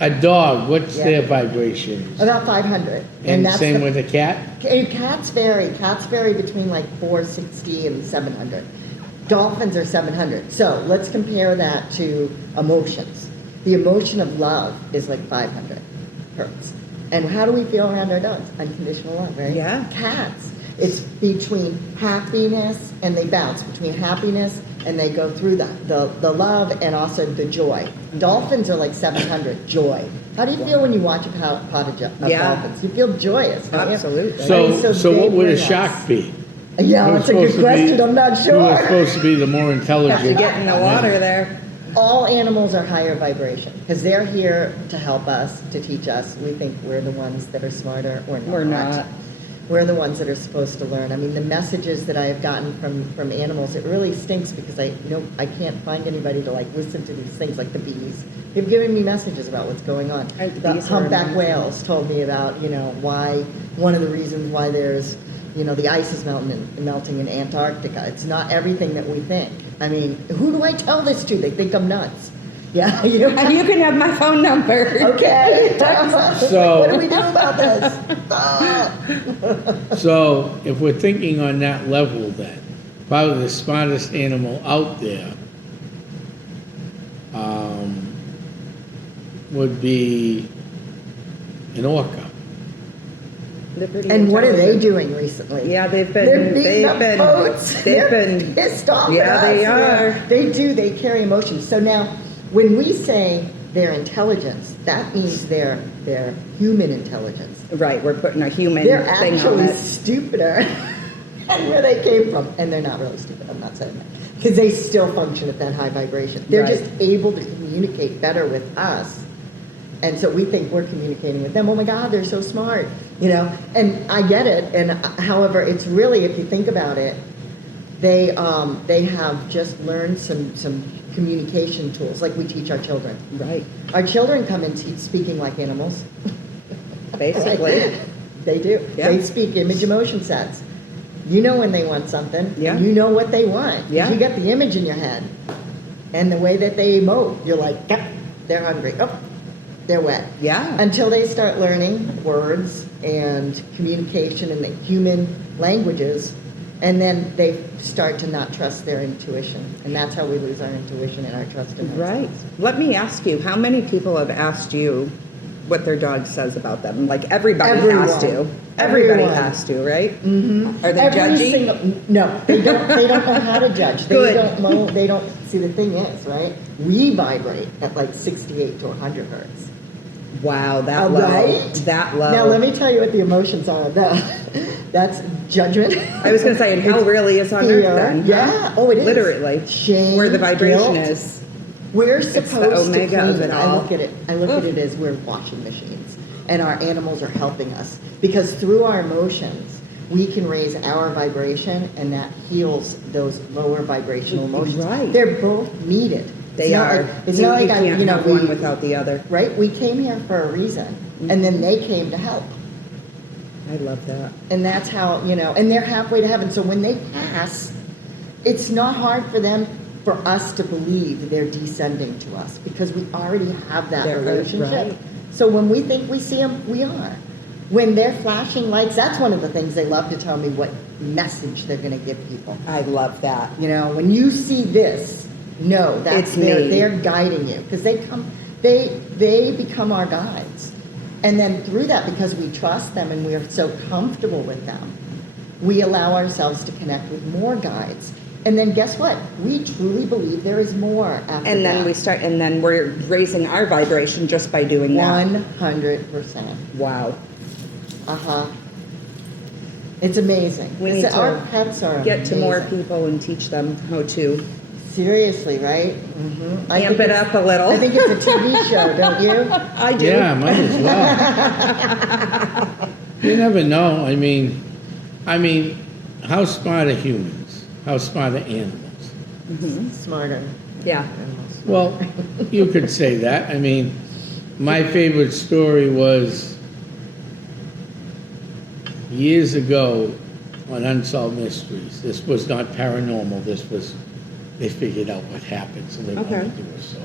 A dog, what's Yeah. their vibrations? About 500. And that's same the- with a cat? Cats vary. Cats vary between 460 and 700. Dolphins are 700. So let's compare that to emotions. The emotion of love is 500 hertz. And how do we feel around our dogs? Unconditional love, right? Yeah. Cats, it's between happiness, and they bounce between happiness, and they go through the love and also the joy. Dolphins are 700, joy. How do you feel when you watch a pod of Yeah. dolphins? You feel joyous, don't you? Absolutely. So they what would a bring shark us. be? Yeah, Who's that's a good supposed to be- question. I'm not Who was sure. supposed to be the more Have to intelligent? get in the water there. All animals are higher vibration because they're here to help us, to teach us. We think we're the ones that are smarter. We're not. We're the ones that are supposed to learn. I mean, the messages that I have gotten from animals, it really stinks because I can't find anybody to listen to these things like the bees. They've given me messages about what's going on. The The bees are humpback amazing. whales told me about why one of the reasons why there's the ice is melting in Antarctica. It's not everything that we think. I mean, who do I tell this to? They think I'm nuts. Yeah, And you can have my phone number. Okay. So- What do we do about this? Ah. So if we're thinking on that level then, probably the smartest animal out there would be an orca. They're pretty And what are they intelligent. doing recently? Yeah, they've They're been, beating up boats. they've They're been, pissed off yeah, at us. they Yeah. are. They do. They carry emotions. So now, when we say their intelligence, that means their human intelligence. right, we're putting a human They're thing on actually it. stupider and where they came from. And they're not really stupid, I'm not saying that. Because they still function at that high vibration. They're Right. just able to communicate better with us. And so we think we're communicating with them. Oh my God, they're so smart, you know? And I get it. And however, it's really, if you think about it, they have just learned some communication tools like we teach our children. Right. Our children come in speaking like animals. Basically. Right? They do. Yeah. They speak image emotion sets. You know when they want something. Yeah. You know what they want. 'Cause Yeah. You get the image in your head. And the way that they emote, you're like, "Yep, they're hungry. Oh, they're wet." Yeah. Until they start learning words and communication in the human languages, and then they start to not trust their intuition. And that's how we lose our intuition and our trust in ourselves. Right. Let me ask you, how many people have asked you what their dog says about them? Like everybody has to. Everyone. Everybody Everyone. has to, right? Mm-hmm. Are they Every judgy? single, no, they don't. They don't know how to judge. They Good. don't know. They don't. See, the thing is, right? We vibrate at like 68 to 100 hertz. Wow, that All low. right. That low. Now let me tell you what the emotions are. That's judgment. I was going to say, and hell It's really is on fear. earth then. huh? Yeah. Oh, it is. Literally. Shame. Where the vibration guilt. is. We're the supposed to omega clean. of it I all. look at it. I look at it as we're washing machines, and our animals are helping us because through our emotions, we can raise our vibration, and that heals those lower vibrational emotions. Right. They're both needed. They It's not are. Like, it's not you like can't you know, have one without the other. right. We came here for a reason, and then they came to help. I love that. And that's how, you know, and they're halfway to heaven. So when they pass, it's not hard for them, for us to believe they're descending to us because we already have that They're relationship. right. So when we think we see them, we are. When they're flashing lights, that's one of the things they love to tell me what message they're going to give people. I love that. You know, when you see this, no, that's It's me. they're guiding you because they become our guides. And then through that, because we trust them and we are so comfortable with them, we allow ourselves to connect with more guides. And then guess what? We truly believe there is more after And then that. and then we're raising our vibration just by doing that. 100%. Wow. Uh-huh. It's amazing. We need Our to pets are get to more amazing. people and teach them how to Seriously, right? Mm-hmm. amp it up a little. I think it's a TV show, don't you? I do. Yeah, might as well. You never know. I mean, how smart are humans? How smart are animals? Smarter. Yeah. Well, you could say that. I mean, my favorite story was years ago on Unsolved Mysteries. This was not paranormal. This was, they figured out what happened, so they Okay. wanted to do a story.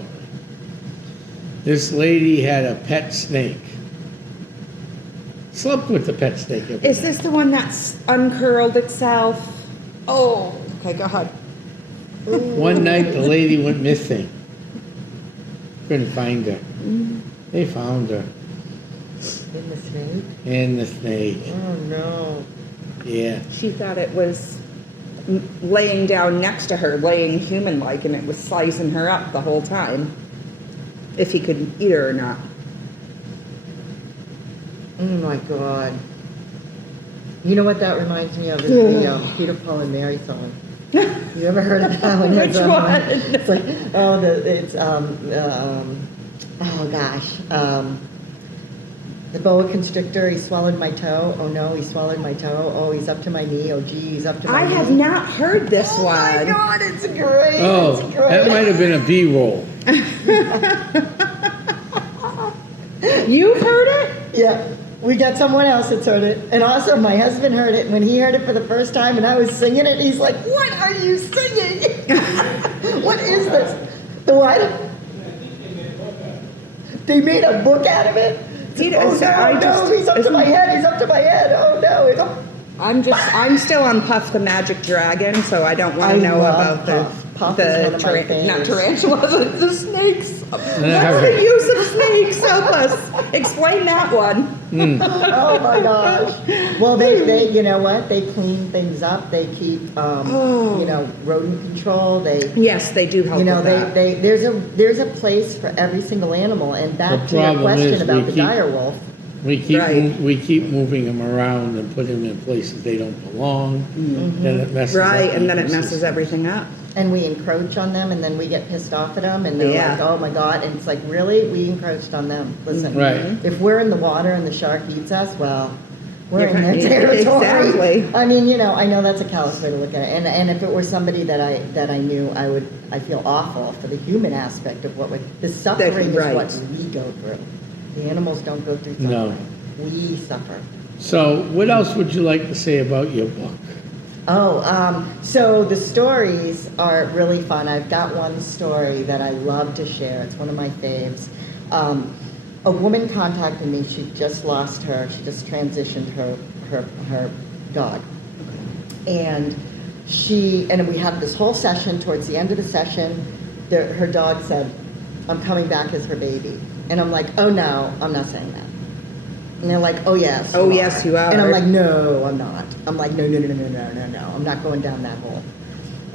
This lady had a pet snake. Slept with the pet snake every Is night. this the one that's uncurled itself? Oh, okay, go ahead. One night the lady went missing. Couldn't find her. They found her. In the snake? And the snake. Oh no. Yeah. She thought it was laying down next to her, laying human-like, and it was slicing her up the whole time. If he could eat her or not. Oh my God. You know what that reminds me of is the Peter, Paul and Mary song. You ever heard of that one? Which one? It's like, oh gosh. The boa constrictor, he swallowed my toe. Oh no, he swallowed my toe. Oh, he's up to my knee. Oh gee, he's up to my I knee. have not heard this Oh my one. God, it's great. Oh, it's great. that might have been a B-roll. You heard it? Yeah, we got someone else that's heard it. And also, my husband heard it. When he heard it for the first time and I was singing it, he's like, "What are you singing? What is this?" The what? They made a book out of it? Dude, Oh, so I no, just- he's up to my head. He's up to my head. Oh, no. It's I'm still on Puff the Magic Dragon, so I don't want I to know love about Puff. Puff is one of my not favorites. tarantulas, the snakes. What's the use of snakes? Help us. Explain that one. Oh, my gosh. Well, they you know what? They clean things up. They keep, you know, rodent control. They... Yes, they do help You know, with that. there's a place for every single animal. And back The to your problem question is about we the keep- dire wolf. We keep, Right. we keep moving them around and putting them in places they don't belong, then it messes up. Right, and the then it messes ecosystem. everything up. And we encroach on them, and then we get pissed off at them, and they're Yeah. like, oh my God, and it's like, really? We encroached on them. Listen, Right. if we're in the water and the shark eats us, well, we're You're in their right. territory. Exactly. I mean, you know, I know that's a callous way to look at it, and if it were somebody that I knew, I feel awful for the human aspect of what the suffering is right. what we go through. The animals don't go through suffering. No. We suffer. So what else would you like to say about your book? So the stories are really fun. I've got one story that I love to share. It's one of my faves. A woman contacted me. She just lost she just transitioned her dog. And we had this whole session. Towards the end of the session, her dog said, I'm coming back as her baby. And I'm like, oh no, I'm not saying that. And they're like, oh yes. Oh, yes, you are. And I'm like, no, I'm not. I'm like, no. I'm not going down that hole.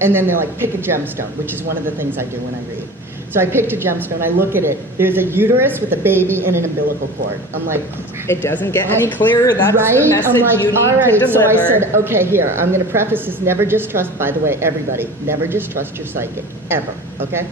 And then they're like, pick a gemstone, which is one of the things I do when I read. So I picked a gemstone. I look at it. There's a uterus with a baby and an umbilical cord. I'm like, It doesn't get any clearer. That's right? the message I'm like, you need all right. to deliver. So I said, okay, here, I'm going to preface this. Never just trust, by the way, everybody, never just trust your psychic, ever, okay?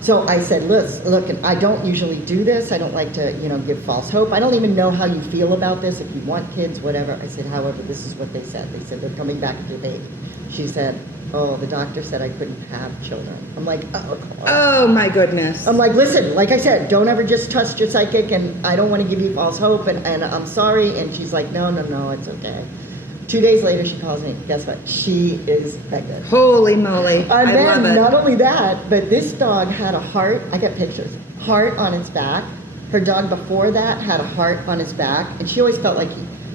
So I said, look, and I don't usually do this. I don't like to, give false hope. I don't even know how you feel about this. If you want kids, whatever. I said, however, this is what they said. They said they're coming back with your baby. She said, oh, the doctor said I couldn't have children. I'm like, oh. Oh my goodness. I'm like, listen, like I said, don't ever just trust your psychic, and I don't want to give you false hope, and I'm sorry. And she's like, no, it's okay. 2 days later, she calls me. Guess what? She is pregnant. Holy moly. And I then, love it. not only that, but this dog had a heart. I got pictures. Heart on its back. Her dog before that had a heart on his back, and she always felt like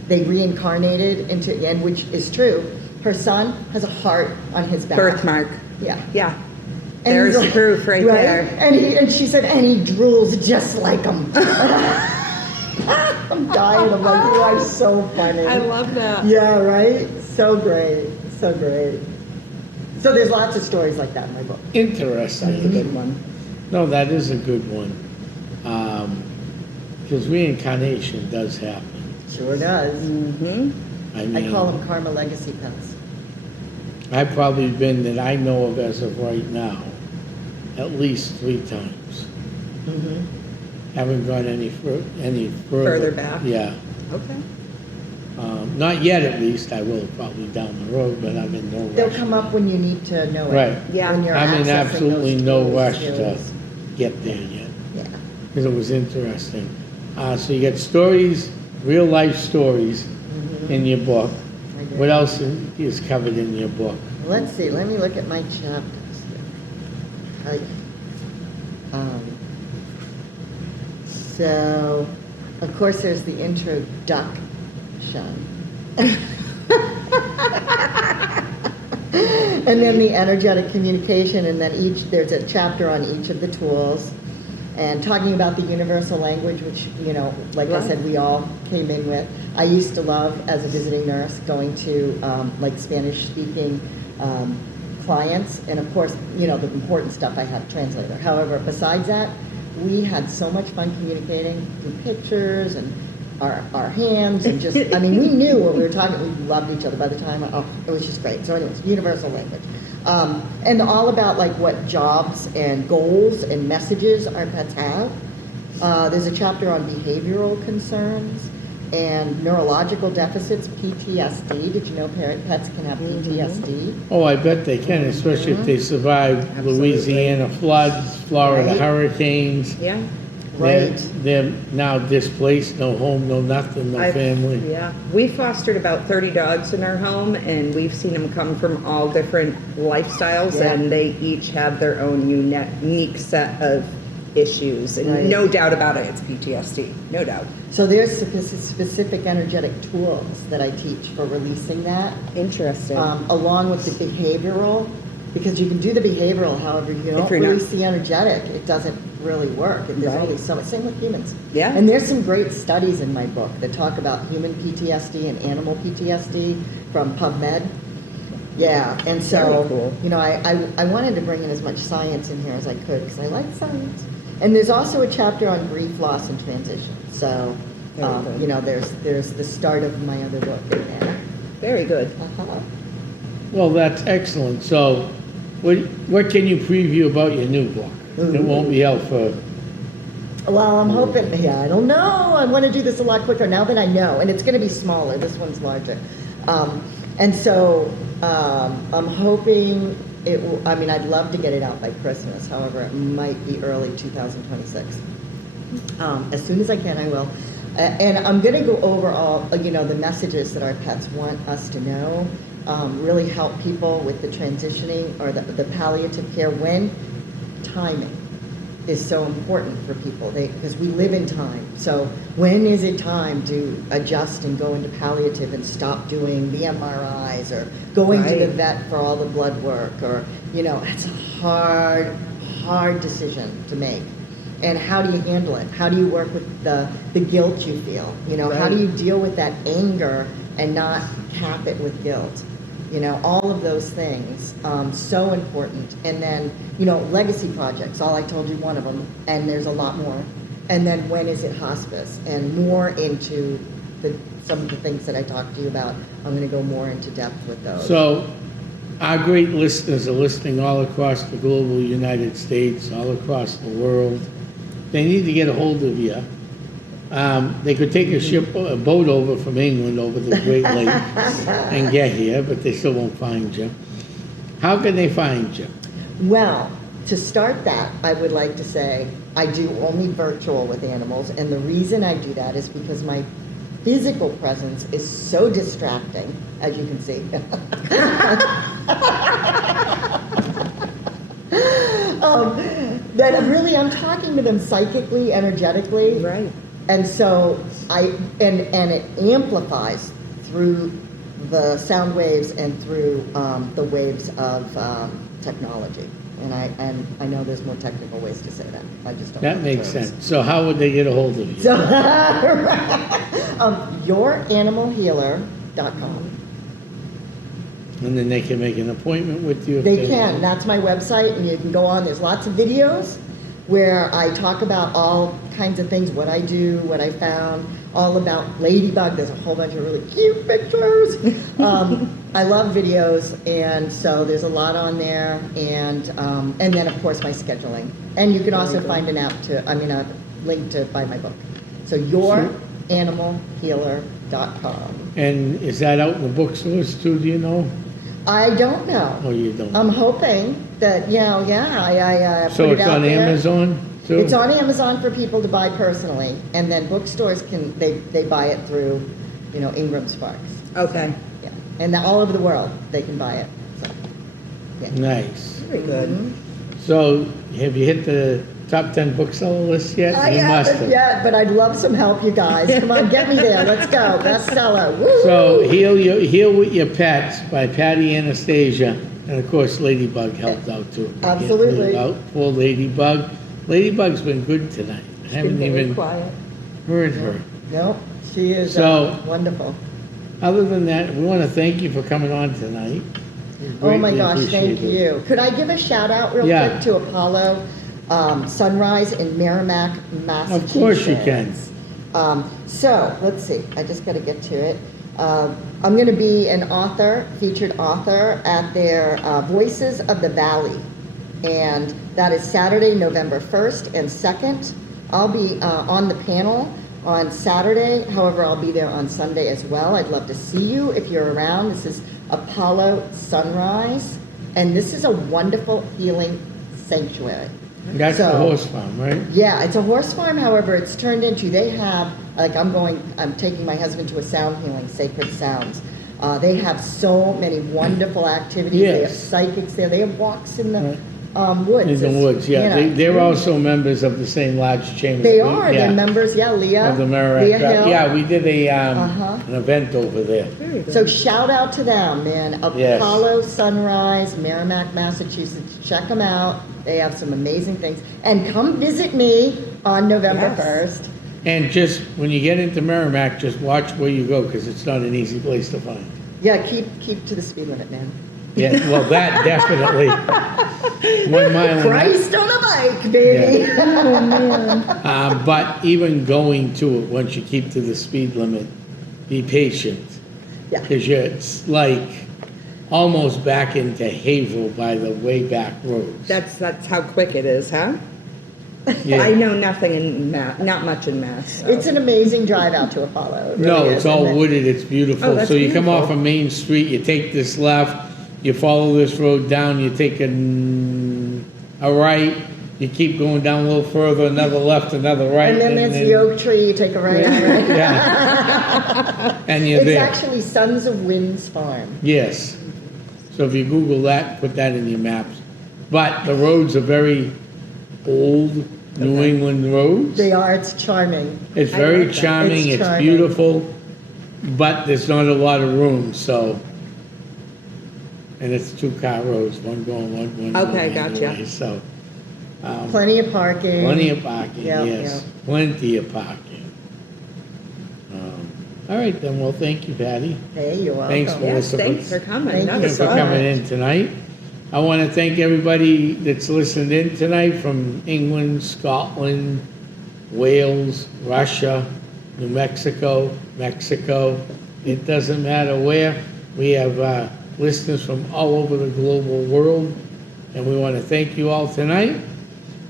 they reincarnated into, and which is true. Her son has a heart on his back. Birthmark. Yeah. Yeah. And There's he's like- proof right there. And she said, and he drools just like him. I'm dying. I'm like, you are so funny. I love that. Yeah, right? So great. So great. So there's lots of stories like that in my book. Interesting. That's a good one. No, that is a good one. Because reincarnation does happen. Sure does. Mm-hmm. I mean, I call them karma legacy pets. I've probably been, that I know of as of right now, at least 3 times. Haven't gone any further. Further back? Yeah. Okay. Not yet, at least. I will probably down the road, but I'm in no rush. They'll come up when you need to know it. Right. Yeah. When you're I'm in accessing absolutely those no tools, rush to skills. get there yet, Yeah. because it was interesting. So you get stories, real life stories in your book. I did. What else is covered in your book? Let's see. Let me look at my chapters. So, of course, there's the introduction. And then the energetic communication, and then there's a chapter on each of the tools, and talking about the universal language, which, like I said, we all came in with. I used to love, as a visiting nurse, going to like Spanish-speaking clients, and of course, the important stuff I had a translator. However, besides that, we had so much fun communicating through pictures and our hands, and just, I mean, we knew what we were talking. We loved each other by the time. Oh, it was just great. So anyways, universal language. And all about like what jobs and goals and messages our pets have. There's a chapter on behavioral concerns and neurological deficits, PTSD. Did you know pets can have PTSD? Oh, I bet they can, especially if they survive Absolutely. Louisiana floods, Florida Right. hurricanes. Yeah. Right. They're now displaced, no home, no nothing, no family. Yeah. We fostered about 30 dogs in our home, and we've seen them come from all different lifestyles, Yeah. and they each have their own unique set of issues. And Right. no doubt about it, it's PTSD. No doubt. So there's specific energetic tools that I teach for releasing that. Interesting. Along with the behavioral, because you can do the behavioral, however, you don't you're not- release the energetic, it doesn't really work. And there's Right. only so much. Same with humans. Yeah. And there's some great studies in my book that talk about human PTSD and animal PTSD from PubMed. Yeah, and so, Very cool. I wanted to bring in as much science in here as I could because I like science. And there's also a chapter on grief, loss, and transition. So good. You know, there's the start of my other book in there. Very good. Uh-huh. Well, that's excellent. So, what can you preview about your new book? It won't be out for, Well, I'm hoping, yeah, I don't know. I want to do this a lot quicker now that I know. And it's going to be smaller. This one's larger. And so I'm hoping it will, I mean, I'd love to get it out by Christmas. However, it might be early 2026. As soon as I can, I will. And I'm going to go over all, you know, the messages that our pets want us to know, really help people with the transitioning or the palliative care when timing is so important for people because we live in time. So when is it time to adjust and go into palliative and stop doing the MRIs or going to the Right. vet for all the blood work or, you know, it's a hard decision to make. And how do you handle it? How do you work with the guilt you feel? You know, how do Right. you deal with that anger and not cap it with guilt? You know, all of those things, so important. And then, you know, legacy projects, all I told you one of them, and there's a lot more. And then when is it hospice? And more into some of the things that I talked to you about. I'm going to go more into depth with those. so our great listeners are listening all across the global United States, all across the world. They need to get a hold of you. They could take a boat over from England over the Great Lakes and get here, but they still won't find you. How can they find you? Well, to start that, I would like to say I do only virtual with animals, and the reason I do that is because my physical presence is so distracting, as you can see. That I'm talking to them psychically, energetically. Right. And so and it amplifies through the sound waves and through the waves of technology. And I know there's more technical ways to say that. I just don't know That the makes terms. sense. So how would they get a hold of you? So, youranimalhealer.com. And then they can make an appointment with you? If They can. That's my website, and you can go on. There's lots of videos where I talk about all kinds of things, what I do, what I found, all about Ladybug. There's a whole bunch of really cute pictures. I love videos, and so there's a lot on there, and then of course my scheduling. And you can also find a link to buy my book. So youranimalhealer.com. And is that out in the bookstores too, do you know? I don't know. Or you don't? I'm hoping that, I So put it it's out on there. Amazon too? It's on Amazon for people to buy personally, and then bookstores they buy it through, Ingram Sparks. Okay. Yeah, and all over the world they can buy it. So, yeah. Nice. Very good. So have you hit the top 10 bookseller list yet? I You must haven't yet, but I'd love some help, you guys. Come on, get me there. Let's go. Bestseller. Woo! So Heal with Your Pets by Patty Anastasia. And of course, Ladybug helped out too. Absolutely. Get out. Poor Ladybug. Ladybug's been good tonight. I haven't Been very even quiet. heard her. Nope, she is So- wonderful. Other than that, we want to thank you for coming on tonight. We Oh my greatly gosh, thank appreciate it. you. Could I give a shout out real Yeah. quick to Apollo Sunrise in Merrimack, Massachusetts? Of course you can. So let's see. I just got to get to it. I'm going to be an author, featured author at their Voices of the Valley, and that is Saturday, November 1st and 2nd. I'll be on the panel on Saturday. However, I'll be there on Sunday as well. I'd love to see you if you're around. This is Apollo Sunrise, and this is a wonderful healing sanctuary. That's the So- horse farm, right? Yeah, it's a horse farm. However, it's turned into, they have, I'm taking my husband to a sound healing, Sacred Sounds. They have so many wonderful activities. They have Yes. psychics there. They have walks in the Right. woods. In the woods, yeah. You know. They're also members of the same large chamber. They that we- are. yeah, They're members, Leah. of the Merrimack. Leah Hill. Yeah, we did Uh-huh. an event over there. Very good. So shout out to them, man. Yes. Apollo Sunrise, Merrimack, Massachusetts. Check them out. They have some amazing things. And come visit me on November Yes. 1st. And just, when you get into Merrimack, just watch where you go, because it's not an easy place to find. Yeah, keep to the speed limit, man. Yeah, well, that definitely. 1 mile an hour. Christ on a bike, baby. But even going to it, once you keep to the speed limit, be patient. Yeah. Because it's like almost back into Haverhill by the way back roads. That's how quick it is, huh? Yeah. I know nothing in Mass, not much in Mass. So. It's an amazing drive out to Apollo. It really No, is, it's all and then- wooded, it's beautiful. Oh, that's So you come beautiful. off of Main Street, you take this left, you follow this road down, you take a right, you keep going down a little further, another left, another right. And then there's the oak tree, you take a right. Right. Yeah. And you're It's there. actually Sons of Wind's farm. Yes. So if you Google that, put that in your maps. But the roads are very old New England roads. They are, it's charming. It's I very like that. charming, It's it's charming. beautiful, but there's not a lot of room, so. And it's 2-car roads, one going, one going. Okay, the other gotcha. way, So, Plenty of parking. plenty of parking, Yeah, yes, plenty of parking. All right, then, well, thank you, Patty. Hey, you're welcome. Thanks, Yes, Melissa. thanks for coming. Thank That you Thank was you for so fun. coming much. in tonight. I want to thank everybody that's listened in tonight from England, Scotland, Wales, Russia, New Mexico, Mexico. It doesn't matter where. We have listeners from all over the global world, and we want to thank you all tonight.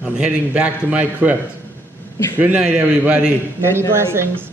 I'm heading back to my crypt. Good night, everybody. Many Good night. blessings.